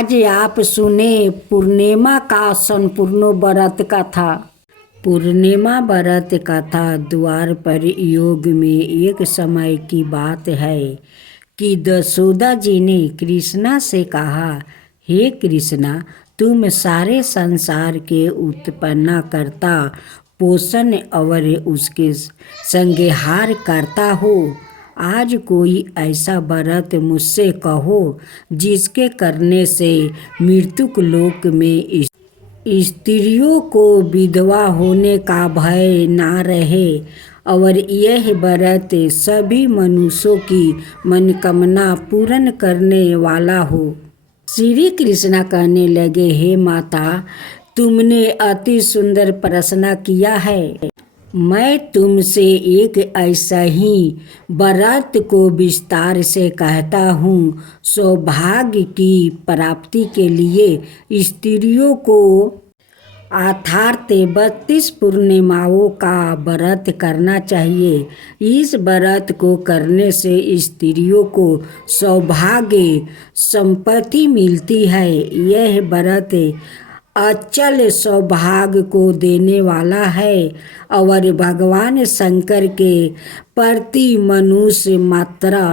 आज आप सुने पूर्णिमा का संपूर्ण व्रत कथा। पूर्णिमा व्रत कथा। द्वार पर योग में एक समय की बात है कि यशोदा जी ने कृष्णा से कहा, हे कृष्णा, तुम सारे संसार के उत्पन्न करता, पोषण और उसके संहार करता हो। आज कोई ऐसा व्रत मुझसे कहो जिसके करने से मृत्युक लोक में स्त्रियों को विधवा होने का भय ना रहे और यह व्रत सभी मनुष्यों की मनोकामना पूर्ण करने वाला हो। श्री कृष्ण कहने लगे, हे माता, तुमने अति सुंदर प्रश्न किया है। मैं तुमसे एक ऐसा ही व्रत को विस्तार से कहता हूँ। सौभाग्य की प्राप्ति के लिए स्त्रियों को अर्थात 32 पूर्णिमाओं का व्रत करना चाहिए। इस व्रत को करने से स्त्रियों को सौभाग्य संपत्ति मिलती है। यह व्रत अचल सौभाग्य को देने वाला है और भगवान शंकर के प्रति मनुष्य मात्रा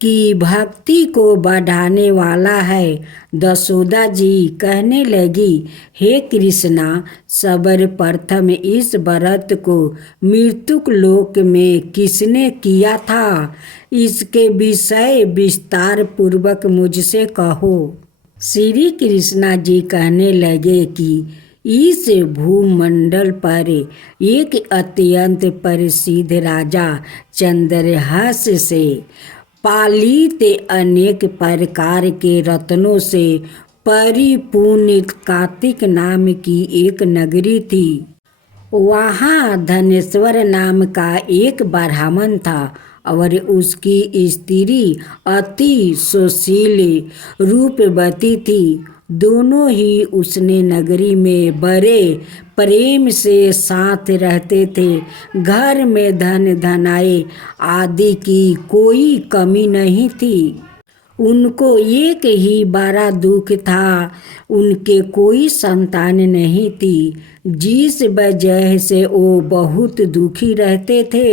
की भक्ति को बढ़ाने वाला है। यशोदा जी कहने लगी, हे कृष्णा, सर्वप्रथम इस व्रत को मृत्युक लोक में किसने किया था, इसके विषय विस्तार पूर्वक मुझसे कहो। श्री कृष्णा जी कहने लगे कि इस भूमंडल पर एक अत्यंत प्रसिद्ध राजा चंद्रहास से पालित अनेक प्रकार के रत्नों से परिपूर्ण कार्तिक नाम की एक नगरी थी। वहाँ धनेश्वर नाम का एक ब्राह्मण था और उसकी स्त्री अति सुशील रूपवती थी। दोनों ही उसने नगरी में बड़े प्रेम से साथ रहते थे। घर में धन धनाए आदि की कोई कमी नहीं थी। उनको एक ही बड़ा दुख था, उनके कोई संतान नहीं थी, जिस वजह से वो बहुत दुखी रहते थे।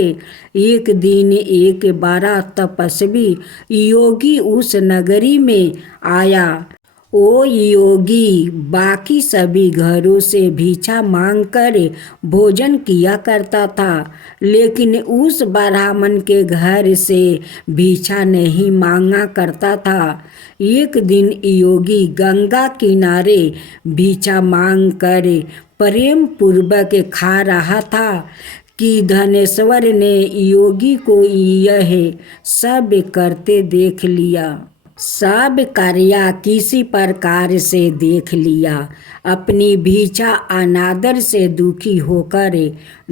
एक दिन एक बड़ा तपस्वी योगी उस नगरी में आया। वो योगी बाकी सभी घरों से भिक्षा मांगकर भोजन किया करता था, लेकिन उस ब्राह्मण के घर से भिक्षा नहीं मांगा करता था। एक दिन योगी गंगा किनारे भिक्षा मांगकर प्रेम पूर्वक खा रहा था कि धनेश्वर ने योगी को यह सब करते देख लिया। सब कार्य किसी प्रकार से देख लिया। अपनी भिक्षा अनादर से दुखी होकर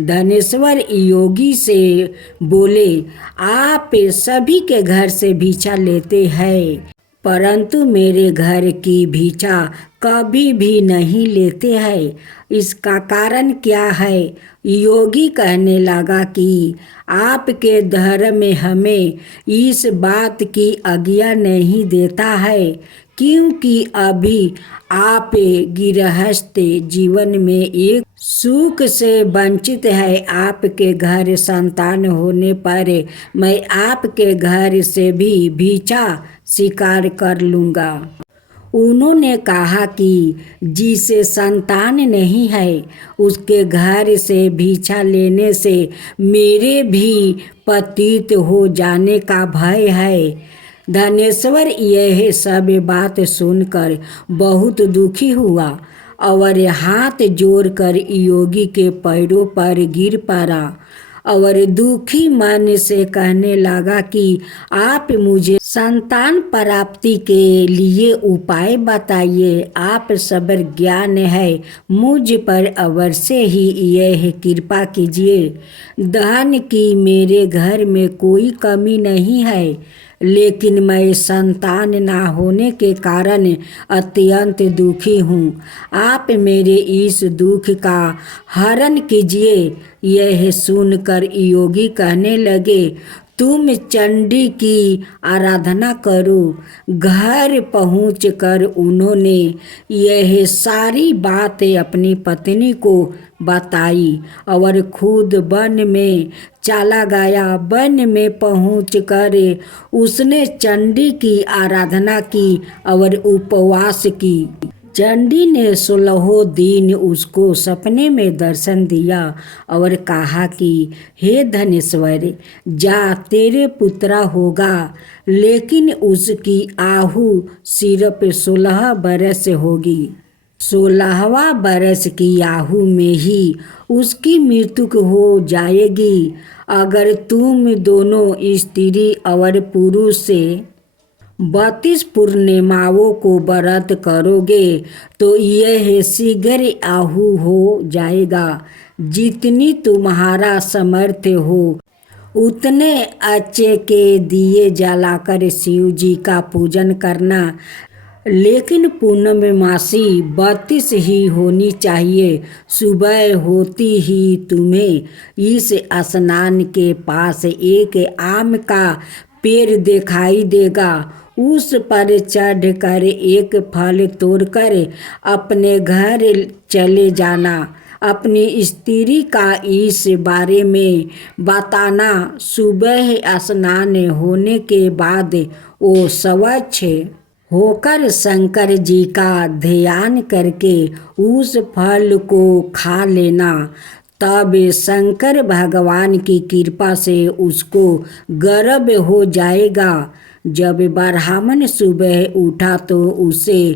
धनेश्वर योगी से बोले, आप सभी के घर से भिक्षा लेते हैं, परंतु मेरे घर की भिक्षा कभी भी नहीं लेते हैं। इसका कारण क्या है? योगी कहने लगा कि आपके धर्म में हमें इस बात की आज्ञा नहीं देता है, क्योंकि अभी आप गृहस्थ जीवन में एक सुख से वंचित है। आपके घर संतान होने पर मैं आपके घर से भी भिक्षा स्वीकार कर लूँगा। उन्होंने कहा कि जिसे संतान नहीं है उसके घर से भिक्षा लेने से मेरे भी पतित हो जाने का भय है। धनेश्वर यह सब बात सुनकर बहुत दुखी हुआ और हाथ जोड़कर योगी के पैरों पर गिर पड़ा और दुखी मन से कहने लगा कि आप मुझे संतान प्राप्ति के लिए उपाय बताइए। आप सबर ज्ञान है, मुझ पर अवश्य ही यह कृपा कीजिए। धन की मेरे घर में कोई कमी नहीं है, लेकिन मैं संतान ना होने के कारण अत्यंत दुखी हूँ। आप मेरे इस दुख का हरण कीजिए। यह सुनकर योगी कहने लगे, तुम चंडी की आराधना करो। घर पहुंचकर उन्होंने यह सारी बातें अपनी पत्नी को बताई और खुद वन में चला गया। वन में पहुंचकर उसने चंडी की आराधना की और उपवास की। चंडी ने 16 दिन उसको सपने में दर्शन दिया और कहा कि हे धनेश्वर, जा, तेरे पुत्रा होगा, लेकिन उसकी आयु सिर्फ 16 बरस होगी। 16वां बरस की आयु में ही उसकी मृत्यु हो जाएगी। अगर तुम दोनों स्त्री और पुरुष से 32 पूर्णिमाओं को व्रत करोगे तो यह शीघ्र आयु हो जाएगा। जितनी तुम्हारा सामर्थ्य हो उतने अच्छे के दिए जलाकर शिव जी का पूजन करना, लेकिन पूर्णमासी 32 ही होनी चाहिए। सुबह होती ही तुम्हें इस स्नान के पास एक आम का पेड़ दिखाई देगा। उस पर चढ़कर एक फल तोड़कर अपने घर चले जाना। अपनी स्त्री का इस बारे में बताना। सुबह स्नान होने के बाद वो स्वच्छ होकर शंकर जी का ध्यान करके उस फल को खा लेना। तब शंकर भगवान की कृपा से उसको गर्भ हो जाएगा। जब ब्राह्मण सुबह उठा तो उसे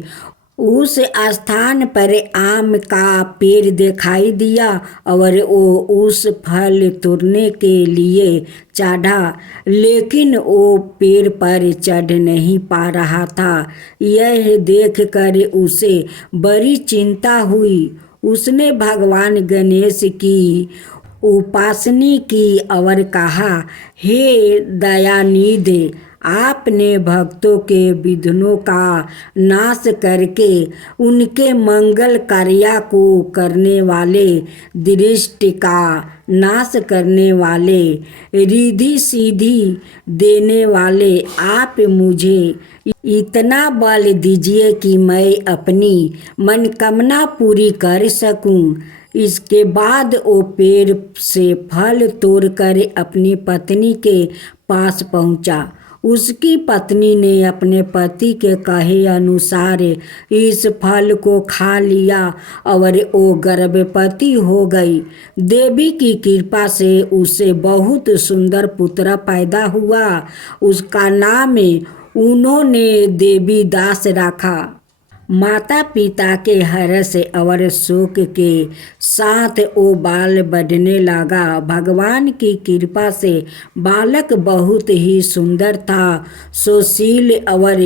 उस स्थान पर आम का पेड़ दिखाई दिया और वो उस फल तोड़ने के लिए चढ़ा, लेकिन वो पेड़ पर चढ़ नहीं पा रहा था। यह देखकर उसे बड़ी चिंता हुई। उसने भगवान गणेश की उपासना की और कहा, हे दयानिधि, आपने भक्तों के विघ्नों का नाश करके उनके मंगल कार्य को करने वाले, दृष्टि का नाश करने वाले, रिद्धि सिद्धि देने वाले, आप मुझे इतना बल दीजिए कि मैं अपनी मनोकामना पूरी कर सकूं। इसके बाद वो पेड़ से फल तोड़कर अपनी पत्नी के पास पहुंचा। उसकी पत्नी ने अपने पति के कहे अनुसार इस फल को खा लिया और वो गर्भवती हो गई। देवी की कृपा से उसे बहुत सुंदर पुत्र पैदा हुआ। उसका नाम उन्होंने देवी दास रखा। माता पिता के हर्ष और शोक के साथ वो बाल बढ़ने लगा। भगवान की कृपा से बालक बहुत ही सुंदर था, सुशील और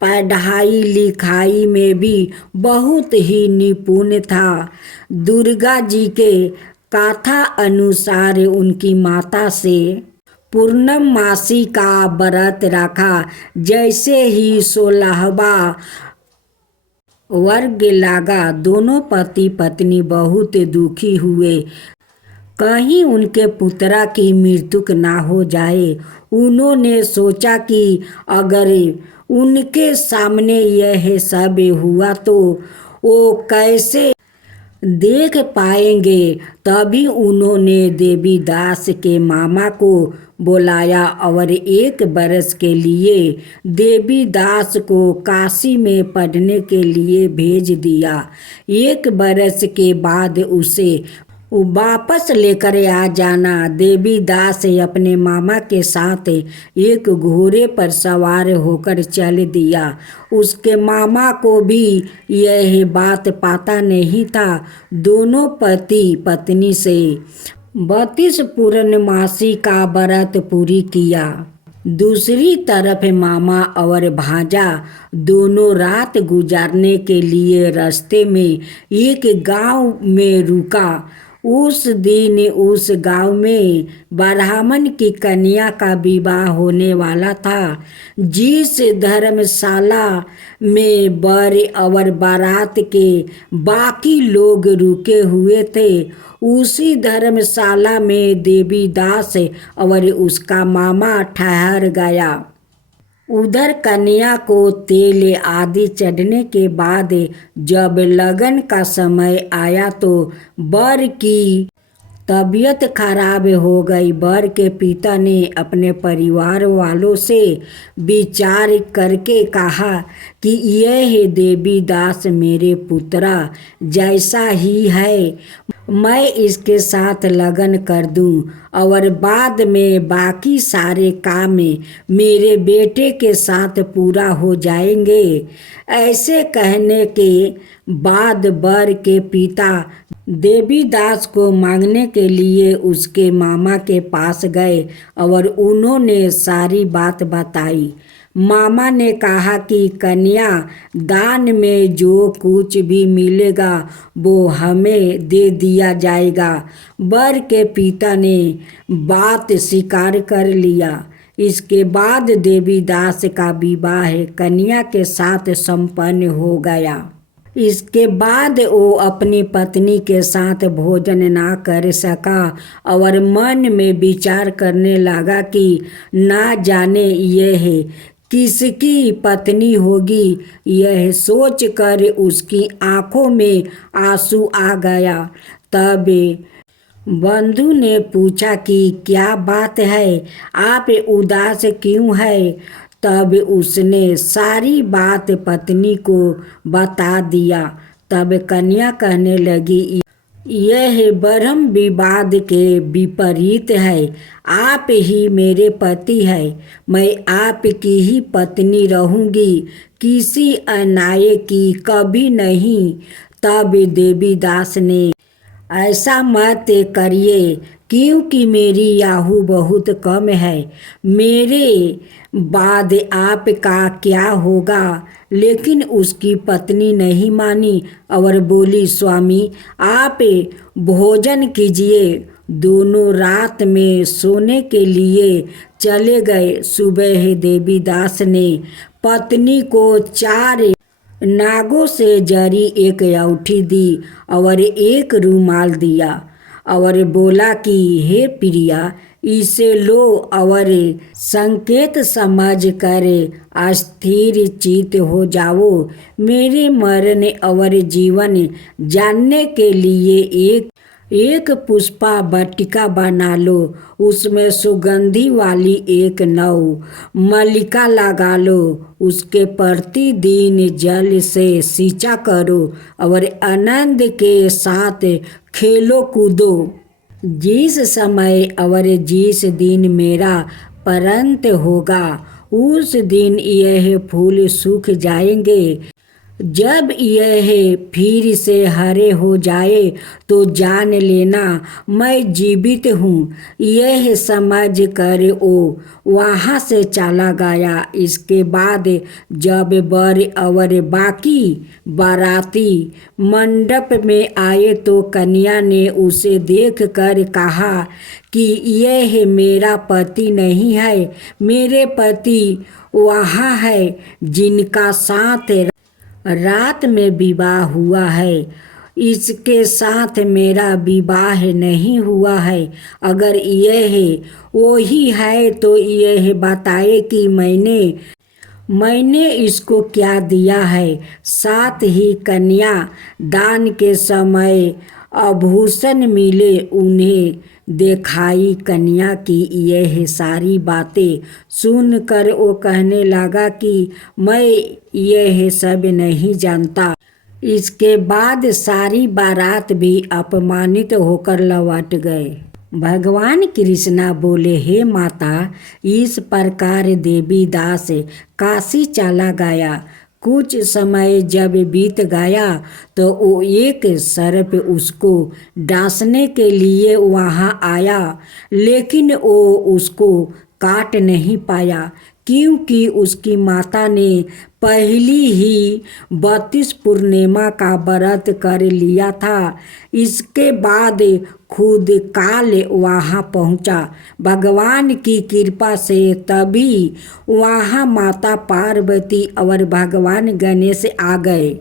पढ़ाई लिखाई में भी बहुत ही निपुण था। दुर्गा जी के कथा अनुसार उनकी माता से पूर्णमासी का व्रत रखा। जैसे ही 16वां वर्ग लगा, दोनों पति पत्नी बहुत दुखी हुए, कहीं उनके पुत्रा की मृत्यु न हो जाए। उन्होंने सोचा कि अगर उनके सामने यह सब हुआ तो वो कैसे देख पाएंगे। तभी उन्होंने देवी दास के मामा को बुलाया और 1 बरस के लिए देवी दास को काशी में पढ़ने के लिए भेज दिया। 1 बरस के बाद उसे वापस लेकर आ जाना। देवी दास अपने मामा के साथ एक घोड़े पर सवार होकर चल दिया। उसके मामा को भी यह बात पता नहीं था। दोनों पति पत्नी से 32 पूर्णमासी का व्रत पूरी किया। दूसरी तरफ मामा और भांजा दोनों रात गुजारने के लिए रास्ते में एक गांव में रुका। उस दिन उस गांव में ब्राह्मण की कन्या का विवाह होने वाला था। जिस धर्मशाला में वर और बारात के बाकी लोग रुके हुए थे, उसी धर्मशाला में देवीदास और उसका मामा ठहर गया। उधर कन्या को तेल आदि चढ़ने के बाद जब लगन का समय आया तो वर की तबीयत खराब हो गई। वर के पिता ने अपने परिवार वालों से विचार करके कहा कि यह देवीदास मेरे पुत्रा जैसा ही है, मैं इसके साथ लगन कर दूं और बाद में बाकी सारे काम मेरे बेटे के साथ पूरा हो जाएंगे। ऐसे कहने के बाद वर के पिता देवीदास को मांगने के लिए उसके मामा के पास गए और उन्होंने सारी बात बताई। मामा ने कहा कि कन्या दान में जो कुछ भी मिलेगा वो हमें दे दिया जाएगा। वर के पिता ने बात स्वीकार कर लिया। इसके बाद देवीदास का विवाह कन्या के साथ संपन्न हो गया। इसके बाद वो अपनी पत्नी के साथ भोजन ना कर सका और मन में विचार करने लगा कि ना जाने यह किसकी पत्नी होगी। यह सोचकर उसकी आंखों में आंसू आ गया। तब बंधु ने पूछा कि क्या बात है, आप उदास क्यों है। तब उसने सारी बात पत्नी को बता दिया। तब कन्या कहने लगी, यह ब्रह्म विवाद के विपरीत है। आप ही मेरे पति हैं, मैं आपकी ही पत्नी रहूंगी, किसी अन्याय की कभी नहीं। तब देवीदास ने ऐसा मत करिए, क्योंकि मेरी आयु बहुत कम है, मेरे बाद आपका क्या होगा। लेकिन उसकी पत्नी नहीं मानी और बोली, स्वामी आप भोजन कीजिए। दोनों रात में सोने के लिए चले गए। सुबह देवीदास ने पत्नी को 4 नागों से जरी एक अंगूठी दी और एक रुमाल दिया और बोला कि हे प्रिया, इसे लो और संकेत समझ कर अस्थिर चित्त हो जाओ। मेरे मरण और जीवन जानने के लिए एक पुष्पा बटिका बना लो, उसमें सुगंधी वाली एक नौ मल्लिका लगा लो, उसके प्रतिदिन जल से सींचा करो और आनंद के साथ खेलो कूदो। जिस समय और जिस दिन मेरा परंत होगा, उस दिन यह फूल सूख जाएंगे। जब यह फिर से हरे हो जाए तो जान लेना मैं जीवित हूँ। यह समझ कर वो वहाँ से चला गया। इसके बाद जब वर और बाकी बाराती मंडप में आए तो कन्या ने उसे देखकर कहा कि यह मेरा पति नहीं है, मेरे पति वहाँ है जिनका साथ रात में विवाह हुआ है, इसके साथ मेरा विवाह नहीं हुआ है। अगर यह वही है तो यह बताए कि मैंने इसको क्या दिया है। साथ ही कन्या दान के समय आभूषण मिले उन्हें दिखाई। कन्या की यह सारी बातें सुनकर वो कहने लगा कि मैं यह सब नहीं जानता। इसके बाद सारी बारात भी अपमानित होकर लौट गए। भगवान कृष्णा बोले, हे माता, इस प्रकार देवीदास काशी चला गया। कुछ समय जब बीत गया तो वो एक सर्प उसको डांसने के लिए वहाँ आया, लेकिन वो उसको काट नहीं पाया, क्योंकि उसकी माता ने पहली ही 32 पूर्णिमा का व्रत कर लिया था। इसके बाद खुद काल वहाँ पहुँचा। भगवान की कृपा से तभी वहाँ माता पार्वती और भगवान गणेश आ गए।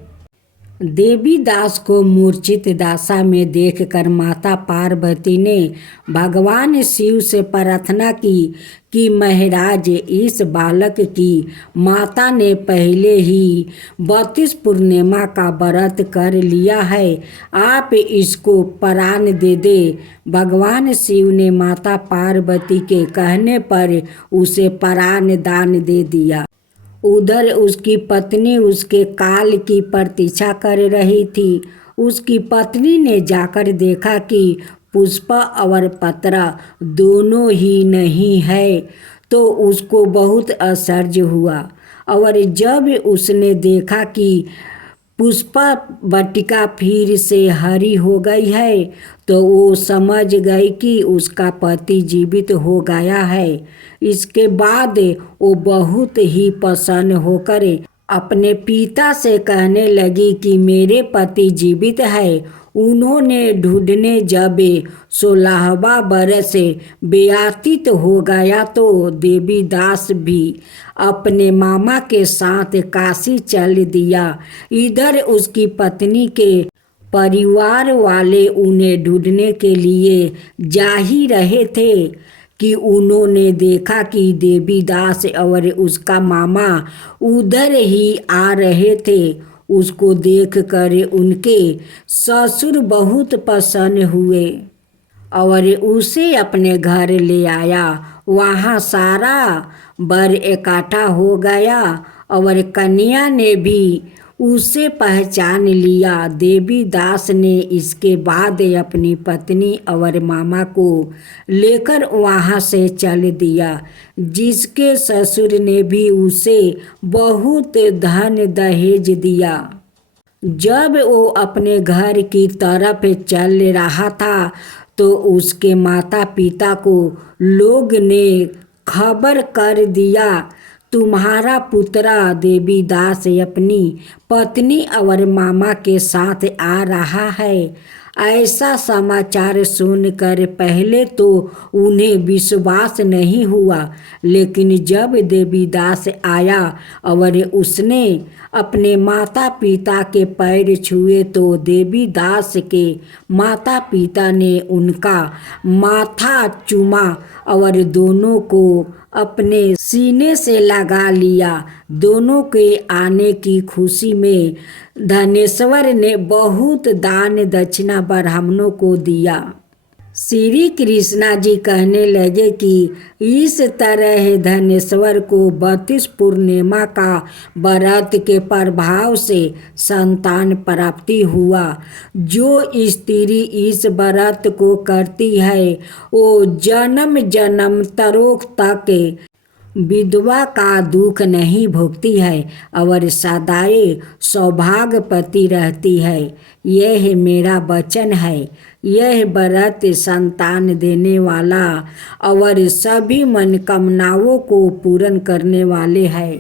देवी दास को मूर्छित दशा में देखकर माता पार्वती ने भगवान शिव से प्रार्थना की कि महाराज, इस बालक की माता ने पहले ही 32 पूर्णिमा का व्रत कर लिया है, आप इसको प्राण दे दे। भगवान शिव ने माता पार्वती के कहने पर उसे प्राण दान दे दिया। उधर उसकी पत्नी उसके काल की प्रतीक्षा कर रही थी। उसकी पत्नी ने जाकर देखा कि पुष्प और पत्र दोनों ही नहीं है, तो उसको बहुत आश्चर्य हुआ। और जब उसने देखा कि पुष्प वाटिका फिर से हरी हो गई है, तो वो समझ गई कि उसका पति जीवित हो गया है। इसके बाद वो बहुत ही प्रसन्न होकर अपने पिता से कहने लगी कि मेरे पति जीवित है। उन्होंने ढूंढने जब 16वां बरस व्यतीत हो गया, तो देवी दास भी अपने मामा के साथ काशी चल दिया। इधर उसकी पत्नी के परिवार वाले उन्हें ढूंढने के लिए जा ही रहे थे कि उन्होंने देखा कि देवी दास और उसका मामा उधर ही आ रहे थे। उसको देखकर उनके ससुर बहुत प्रसन्न हुए और उसे अपने घर ले आया। वहाँ सारा बर इकट्ठा हो गया और कन्या ने भी उसे पहचान लिया। देवी दास ने इसके बाद अपनी पत्नी और मामा को लेकर वहाँ से चल दिया, जिसके ससुर ने भी उसे बहुत धन दहेज दिया। जब वो अपने घर की तरफ चल रहा था, तो उसके माता पिता को लोग ने खबर कर दिया, तुम्हारा पुत्र देवी दास अपनी पत्नी और मामा के साथ आ रहा है। ऐसा समाचार सुनकर पहले तो उन्हें विश्वास नहीं हुआ, लेकिन जब देवी दास आया और उसने अपने माता पिता के पैर छुए, तो देवी दास के माता पिता ने उनका माथा चूमा और दोनों को अपने सीने से लगा लिया। दोनों के आने की खुशी में धनेश्वर ने बहुत दान दक्षिणा ब्राह्मणों को दिया। श्री कृष्णा जी कहने लगे कि इस तरह धनेश्वर को 32 पूर्णिमा का व्रत के प्रभाव से संतान प्राप्ति हुआ। जो स्त्री इस व्रत को करती है, वो जन्म जन्मांतरों तक विधवा का दुख नहीं भोगती है और सदाए सौभाग्यवती रहती है। यह मेरा वचन है। यह व्रत संतान देने वाला और सभी मनोकामनाओं को पूर्ण करने वाले है।